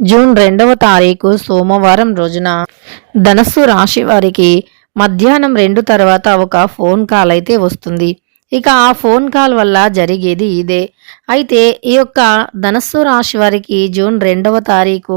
June రెండవ తారీఖు సోమవారం రోజున ధనస్సు రాశి వారికి మధ్యాహ్నం రెండు తర్వాత ఒక ఫోన్ కాల్ అయితే వస్తుంది. ఇక ఆ ఫోన్ కాల్ వల్ల జరిగేది ఇదే. అయితే ఈ యొక్క ధనస్సు రాశి వారికి జూన్ రెండవ తారీఖు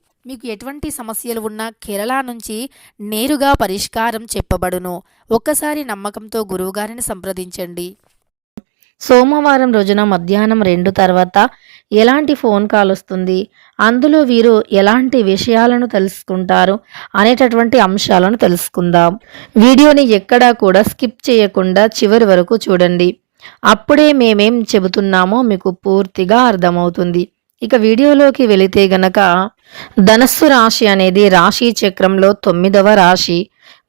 మీకు ఎటువంటి సమస్యలు ఉన్నా కేరళ నుంచి నేరుగా పరిష్కారం చెప్పబడును. ఒక్కసారి నమ్మకంతో గురువుగారిని సంప్రదించండి. సోమవారం రోజున మధ్యాహ్నం రెండు తర్వాత ఎలాంటి ఫోన్ కాల్ వస్తుంది? అందులో వీరు ఎలాంటి విషయాలను తెలుసుకుంటారు? అనేటటువంటి అంశాలను తెలుసుకుందాం. వీడియోని ఎక్కడా కూడా స్కిప్ చేయకుండా చివరి వరకు చూడండి. అప్పుడే మేమేం చెబుతున్నామో మీకు పూర్తిగా అర్థమవుతుంది. ఇక వీడియోలోకి వెళితే గనక ధనస్సు రాశి అనేది రాశి చక్రంలో తొమ్మిదవ రాశి.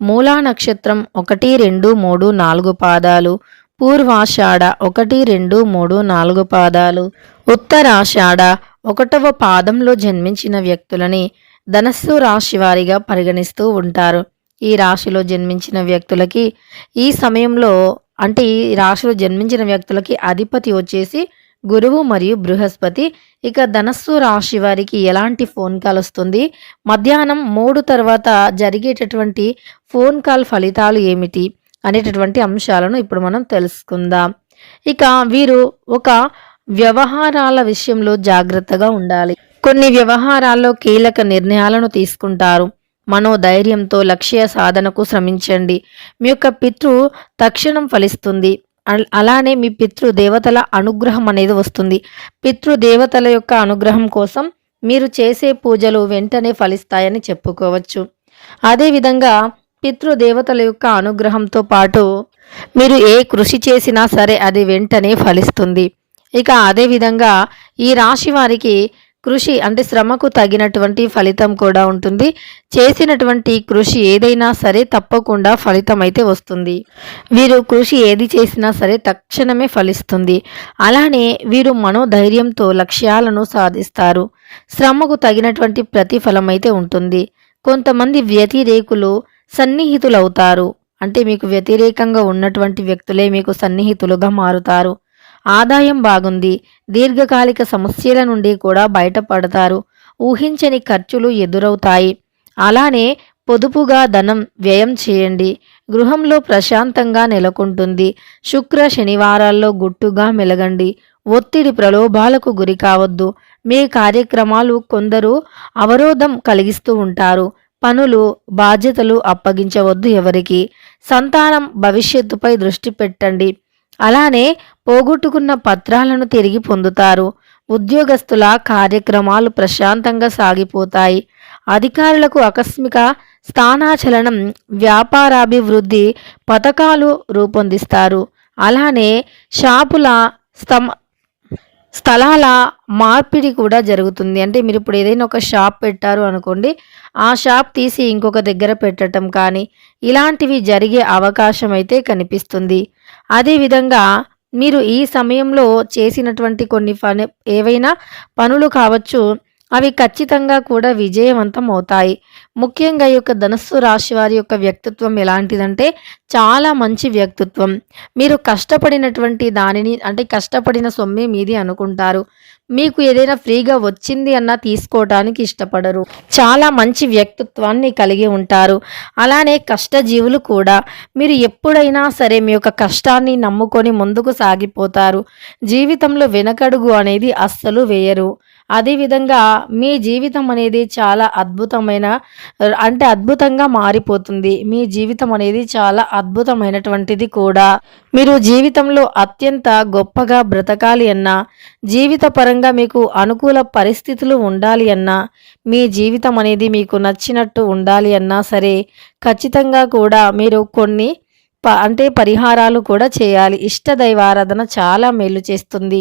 మూలా నక్షత్రం ఒకటి రెండు మూడు నాలుగు పాదాలు. పూర్వాషాఢ ఒకటి రెండు మూడు నాలుగు పాదాలు. ఉత్తరాషాఢ ఒకటవ పాదంలో జన్మించిన వ్యక్తులని ధనస్సు రాశి వారిగా పరిగణిస్తూ ఉంటారు. ఈ రాశిలో జన్మించిన వ్యక్తులకి ఈ సమయంలో అంటే ఈ రాశిలో జన్మించిన వ్యక్తులకి అధిపతి వచ్చేసి గురువు మరియు బృహస్పతి. ఇక ధనస్సు రాశి వారికి ఎలాంటి ఫోన్ కాల్ వస్తుంది? మధ్యాహ్నం మూడు తర్వాత జరిగేటటువంటి ఫోన్ కాల్ ఫలితాలు ఏమిటి? అనేటటువంటి అంశాలను ఇప్పుడు మనం తెలుసుకుందాం. ఇక వీరు ఒక వ్యవహారాల విషయంలో జాగ్రత్తగా ఉండాలి. కొన్ని వ్యవహారాల్లో కీలక నిర్ణయాలను తీసుకుంటారు. మనోధైర్యంతో లక్ష్య సాధనకు శ్రమించండి. మీ యొక్క పితృ తక్షణం ఫలిస్తుంది. అలానే మీ పితృ దేవతల అనుగ్రహం అనేది వస్తుంది. పితృ దేవతల యొక్క అనుగ్రహం కోసం మీరు చేసే పూజలు వెంటనే ఫలిస్తాయని చెప్పుకోవచ్చు. అదేవిధంగా పితృదేవతల యొక్క అనుగ్రహంతో పాటు మీరు ఏ కృషి చేసినా సరే అది వెంటనే ఫలిస్తుంది. ఇక అదేవిధంగా ఈ రాశి వారికి కృషి అంటే శ్రమకు తగినటువంటి ఫలితం కూడా ఉంటుంది. చేసినటువంటి కృషి ఏదైనా సరే తప్పకుండా ఫలితం అయితే వస్తుంది. వీరు కృషి ఏది చేసినా సరే తక్షణమే ఫలిస్తుంది. అలానే వీరు మనోధైర్యంతో లక్ష్యాలను సాధిస్తారు. శ్రమకు తగినటువంటి ప్రతిఫలం అయితే ఉంటుంది. కొంతమంది వ్యతిరేకులు సన్నిహితులవుతారు. అంటే మీకు వ్యతిరేకంగా ఉన్నటువంటి వ్యక్తులే మీకు సన్నిహితులుగా మారుతారు. ఆదాయం బాగుంది. దీర్ఘకాలిక సమస్యల నుండి కూడా బయటపడతారు. ఊహించని ఖర్చులు ఎదురవుతాయి. అలానే పొదుపుగా ధనం వ్యయం చేయండి. గృహంలో ప్రశాంతంగా నెలకొంటుంది. శుక్ర శనివారాల్లో గుట్టుగా మెలగండి. ఒత్తిడి ప్రలోభాలకు గురి కావద్దు. మీ కార్యక్రమాలు కొందరు అవరోధం కలిగిస్తూ ఉంటారు. పనులు బాధ్యతలు అప్పగించవద్దు ఎవరికి. సంతానం భవిష్యత్తుపై దృష్టి పెట్టండి. అలానే పోగొట్టుకున్న పత్రాలను తిరిగి పొందుతారు. ఉద్యోగస్తుల కార్యక్రమాలు ప్రశాంతంగా సాగిపోతాయి. అధికారులకు ఆకస్మిక స్థానాచలనం వ్యాపారాభివృద్ధి పథకాలు రూపొందిస్తారు. అలానే షాపుల స్తమ స్థలాల మార్పిడి కూడా జరుగుతుంది. అంటే మీరు ఇప్పుడు ఏదైనా ఒక షాప్ పెట్టారు అనుకోండి ఆ షాప్ తీసి ఇంకొక దగ్గర పెట్టడం కానీ ఇలాంటివి జరిగే అవకాశం అయితే కనిపిస్తుంది. అదేవిధంగా మీరు ఈ సమయంలో చేసినటువంటి కొన్ని పని ఏవైనా పనులు కావచ్చు అవి ఖచ్చితంగా కూడా విజయవంతం అవుతాయి. ముఖ్యంగా ఈ యొక్క ధనస్సు రాశి వారి యొక్క వ్యక్తిత్వం ఎలాంటిదంటే చాలా మంచి వ్యక్తిత్వం. మీరు కష్టపడినటువంటి దానిని అంటే కష్టపడిన సొమ్మే మీది అనుకుంటారు. మీకు ఏదైనా ఫ్రీగా వచ్చింది అన్నా తీసుకోవడానికి ఇష్టపడరు. చాలా మంచి వ్యక్తిత్వాన్ని కలిగి ఉంటారు. అలానే కష్టజీవులు కూడా. మీరు ఎప్పుడైనా సరే మీ యొక్క కష్టాన్ని నమ్ముకొని ముందుకు సాగిపోతారు. జీవితంలో వెనకడుగు అనేది అస్సలు వేయరు. అదేవిధంగా మీ జీవితం అనేది చాలా అద్భుతమైన అంటే అద్భుతంగా మారిపోతుంది. మీ జీవితం అనేది చాలా అద్భుతమైనటువంటిది కూడా. మీరు జీవితంలో అత్యంత గొప్పగా బ్రతకాలి అన్నా, జీవిత పరంగా మీకు అనుకూల పరిస్థితులు ఉండాలి అన్నా, మీ జీవితం అనేది మీకు నచ్చినట్టు ఉండాలి అన్నా సరే, ఖచ్చితంగా కూడా మీరు కొన్ని ప అంటే పరిహారాలు కూడా చేయాలి. ఇష్ట దైవారాధన చాలా మేలు చేస్తుంది.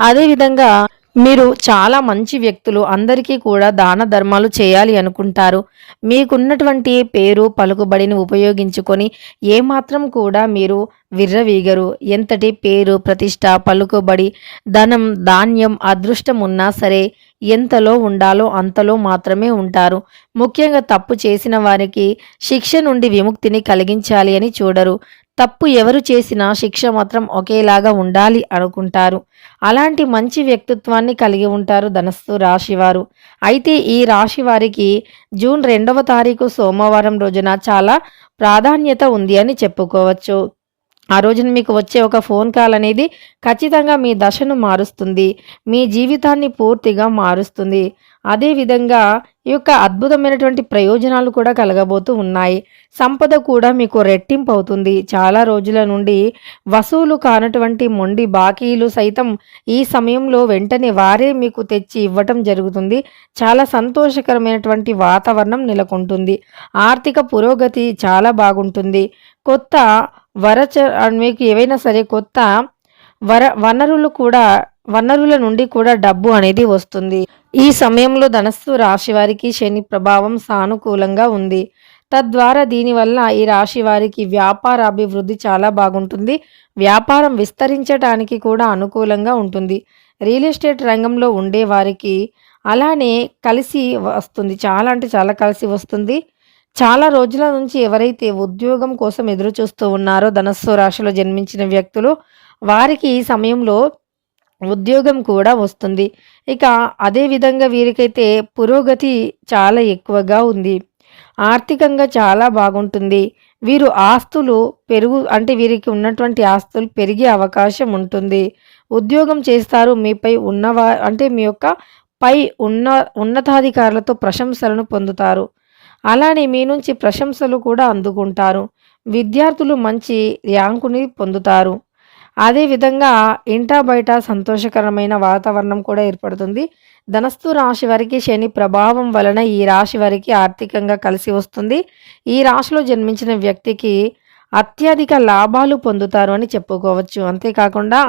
అదేవిధంగా మీరు చాలా మంచి వ్యక్తులు. అందరికీ కూడా దాన ధర్మాలు చేయాలి అనుకుంటారు. మీకున్నటువంటి పేరు, పలుకుబడిని ఉపయోగించుకొని ఏమాత్రం కూడా మీరు విర్రవీగరు. ఎంతటి పేరు, ప్రతిష్ట, పలుకుబడి, ధనం, ధాన్యం, అదృష్టం ఉన్నా సరే ఎంతలో ఉండాలో అంతలో మాత్రమే ఉంటారు. ముఖ్యంగా తప్పు చేసిన వారికి శిక్ష నుండి విముక్తిని కలిగించాలి అని చూడరు. తప్పు ఎవరు చేసినా శిక్ష మాత్రం ఒకేలాగా ఉండాలి అనుకుంటారు. అలాంటి మంచి వ్యక్తిత్వాన్ని కలిగి ఉంటారు ధనస్సు రాశివారు. అయితే ఈ రాశి వారికి జూన్ రెండవ తారీఖు సోమవారం రోజున చాలా ప్రాధాన్యత ఉంది అని చెప్పుకోవచ్చు. ఆ రోజున మీకు వచ్చే ఒక ఫోన్ కాల్ అనేది ఖచ్చితంగా మీ దశను మారుస్తుంది. మీ జీవితాన్ని పూర్తిగా మారుస్తుంది. అదేవిధంగా ఈ యొక్క అద్భుతమైనటువంటి ప్రయోజనాలు కూడా కలగబోతూ ఉన్నాయి. సంపద కూడా మీకు రెట్టింపు అవుతుంది. చాలా రోజుల నుండి వసూలు కానటువంటి మొండి బాకీలు సైతం ఈ సమయంలో వెంటనే వారే మీకు తెచ్చి ఇవ్వటం జరుగుతుంది. చాలా సంతోషకరమైనటువంటి వాతావరణం నెలకొంటుంది. ఆర్థిక పురోగతి చాలా బాగుంటుంది. కొత్త వరచ మీకు ఏవైనా సరే కొత్త వర వనరులు కూడా వనరుల నుండి కూడా డబ్బు అనేది వస్తుంది. ఈ సమయంలో ధనస్సు రాశి వారికి శని ప్రభావం సానుకూలంగా ఉంది. తద్వారా దీనివల్ల ఈ రాశి వారికి వ్యాపార అభివృద్ధి చాలా బాగుంటుంది. వ్యాపారం విస్తరించటానికి కూడా అనుకూలంగా ఉంటుంది. రియల్ ఎస్టేట్ రంగంలో ఉండే వారికి అలానే కలిసి వస్తుంది. చాలా అంటే చాలా కలిసి వస్తుంది. చాలా రోజుల నుంచి ఎవరైతే ఉద్యోగం కోసం ఎదురు చూస్తూ ఉన్నారో ధనస్సు రాశిలో జన్మించిన వ్యక్తులు వారికి ఈ సమయంలో ఉద్యోగం కూడా వస్తుంది. ఇక అదే విధంగా వీరికైతే పురోగతి చాలా ఎక్కువగా ఉంది. ఆర్థికంగా చాలా బాగుంటుంది. వీరు ఆస్తులు పెరుగు అంటే వీరికి ఉన్నటువంటి ఆస్తులు పెరిగే అవకాశం ఉంటుంది. ఉద్యోగం చేస్తారు. మీపై ఉన్నవా అంటే మీ యొక్క పై ఉన్న ఉన్నతాధికారులతో ప్రశంసలను పొందుతారు. అలానే మీ నుంచి ప్రశంసలు కూడా అందుకుంటారు. విద్యార్థులు మంచి ర్యాంకుని పొందుతారు. అదే విధంగా ఇంటా బయట సంతోషకరమైన వాతావరణం కూడా ఏర్పడుతుంది. ధనస్సు రాశి వారికి శని ప్రభావం వలన ఈ రాశి వారికి ఆర్థికంగా కలిసి వస్తుంది. ఈ రాశిలో జన్మించిన వ్యక్తికి అత్యధిక లాభాలు పొందుతారు అని చెప్పుకోవచ్చు. అంతేకాకుండా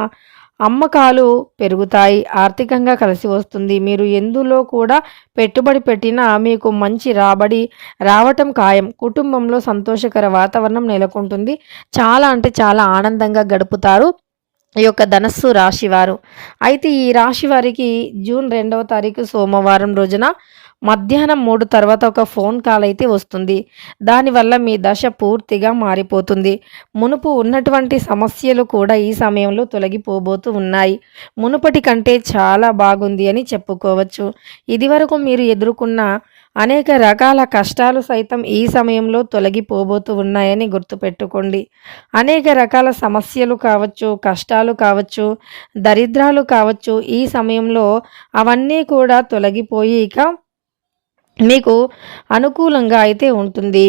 అమ్మకాలు పెరుగుతాయి. ఆర్థికంగా కలిసి వస్తుంది. మీరు ఎందులో కూడా పెట్టుబడి పెట్టినా మీకు మంచి రాబడి రావటం ఖాయం. కుటుంబంలో సంతోషకర వాతావరణం నెలకొంటుంది. చాలా అంటే చాలా ఆనందంగా గడుపుతారు. ఈ యొక్క ధనస్సు రాశివారు అయితే ఈ రాశి వారికి జూన్ రెండవ తారీఖు సోమవారం రోజున మధ్యాహ్నం మూడు తర్వాత ఒక ఫోన్ కాల్ అయితే వస్తుంది. దానివల్ల మీ దశ పూర్తిగా మారిపోతుంది. మునుపు ఉన్నటువంటి సమస్యలు కూడా ఈ సమయంలో తొలగిపోబోతూ ఉన్నాయి. మునుపటి కంటే చాలా బాగుంది అని చెప్పుకోవచ్చు. ఇదివరకు మీరు ఎదుర్కొన్న అనేక రకాల కష్టాలు సైతం ఈ సమయంలో తొలగిపోబోతూ ఉన్నాయని గుర్తుపెట్టుకోండి. అనేక రకాల సమస్యలు కావచ్చు, కష్టాలు కావచ్చు, దరిద్రాలు కావచ్చు ఈ సమయంలో అవన్నీ కూడా తొలగిపోయి ఇక మీకు అనుకూలంగా అయితే ఉంటుంది.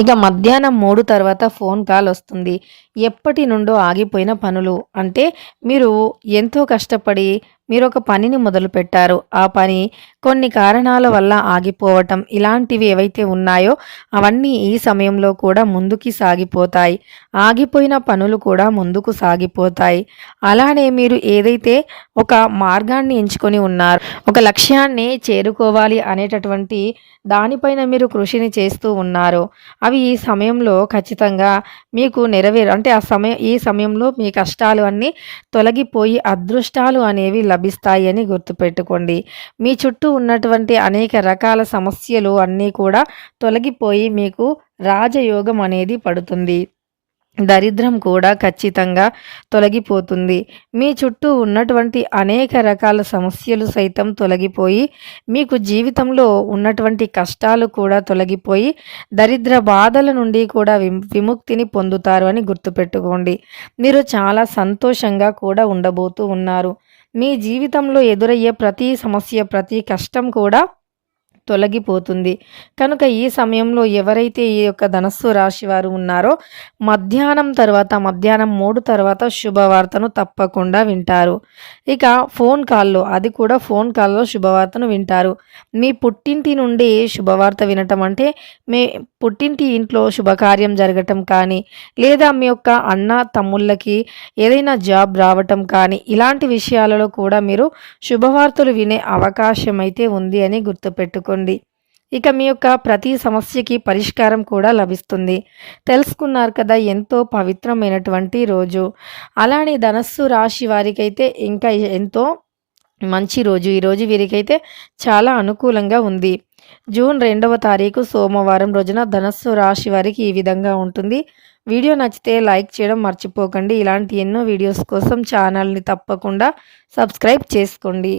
ఇక మధ్యాహ్నం మూడు తర్వాత ఫోన్ కాల్ వస్తుంది. ఎప్పటి నుండో ఆగిపోయిన పనులు అంటే మీరు ఎంతో కష్టపడి మీరొక పనిని మొదలుపెట్టారు. ఆ పని కొన్ని కారణాల వల్ల ఆగిపోవటం ఇలాంటివి ఏవైతే ఉన్నాయో అవన్నీ ఈ సమయంలో కూడా ముందుకి సాగిపోతాయి. ఆగిపోయిన పనులు కూడా ముందుకు సాగిపోతాయి. అలానే మీరు ఏదైతే ఒక మార్గాన్ని ఎంచుకొని ఉన్నారు ఒక లక్ష్యాన్ని చేరుకోవాలి అనేటటువంటి దానిపైన మీరు కృషిని చేస్తూ ఉన్నారు అవి ఈ సమయంలో ఖచ్చితంగా మీకు నెరవేరు అంటే ఆ సమయం ఈ సమయంలో మీ కష్టాలు అన్నీ తొలగిపోయి అదృష్టాలు అనేవి లభి లభిస్తాయని గుర్తుపెట్టుకోండి. మీ చుట్టూ ఉన్నటువంటి అనేక రకాల సమస్యలు అన్నీ కూడా తొలగిపోయి మీకు రాజయోగం అనేది పడుతుంది. దరిద్రం కూడా ఖచ్చితంగా తొలగిపోతుంది. మీ చుట్టూ ఉన్నటువంటి అనేక రకాల సమస్యలు సైతం తొలగిపోయి మీకు జీవితంలో ఉన్నటువంటి కష్టాలు కూడా తొలగిపోయి దరిద్ర బాధల నుండి కూడా విముక్తిని పొందుతారు అని గుర్తుపెట్టుకోండి. మీరు చాలా సంతోషంగా కూడా ఉండబోతూ ఉన్నారు. మీ జీవితంలో ఎదురయ్యే ప్రతి సమస్య, ప్రతి కష్టం కూడా తొలగిపోతుంది. కనుక ఈ సమయంలో ఎవరైతే ఈ యొక్క ధనస్సు రాశి వారు ఉన్నారో మధ్యాహ్నం తర్వాత మధ్యాహ్నం మూడు తర్వాత శుభవార్తను తప్పకుండా వింటారు. ఇక ఫోన్ కాల్‌లో అది కూడా ఫోన్ కాల్‌లో శుభవార్తను వింటారు. మీ పుట్టింటి నుండి శుభవార్త వినటం అంటే మీ పుట్టింటి ఇంట్లో శుభకార్యం జరగటం కానీ, లేదా మీ యొక్క అన్న, తమ్ముళ్ళకి ఏదైనా జాబ్ రావటం కానీ, ఇలాంటి విషయాలలో కూడా మీరు శుభవార్తలు వినే అవకాశం అయితే ఉంది అని గుర్తుపెట్టుకోండి. ఇక మీ యొక్క ప్రతి సమస్యకి పరిష్కారం కూడా లభిస్తుంది. తెలుసుకున్నారు కదా ఎంతో పవిత్రమైనటువంటి రోజు. అలానే ధనస్సు రాశి వారికైతే ఇంకా ఎంతో మంచి రోజు. ఈరోజు వీరికైతే చాలా అనుకూలంగా ఉంది. జూన్ రెండవ తారీఖు సోమవారం రోజున ధనస్సు రాశి వారికి ఈ విధంగా ఉంటుంది. వీడియో నచ్చితే లైక్ చేయడం మర్చిపోకండి. ఇలాంటి ఎన్నో వీడియోస్ కోసం ఛానల్‌ని తప్పకుండా సబ్స్క్రైబ్ చేసుకోండి.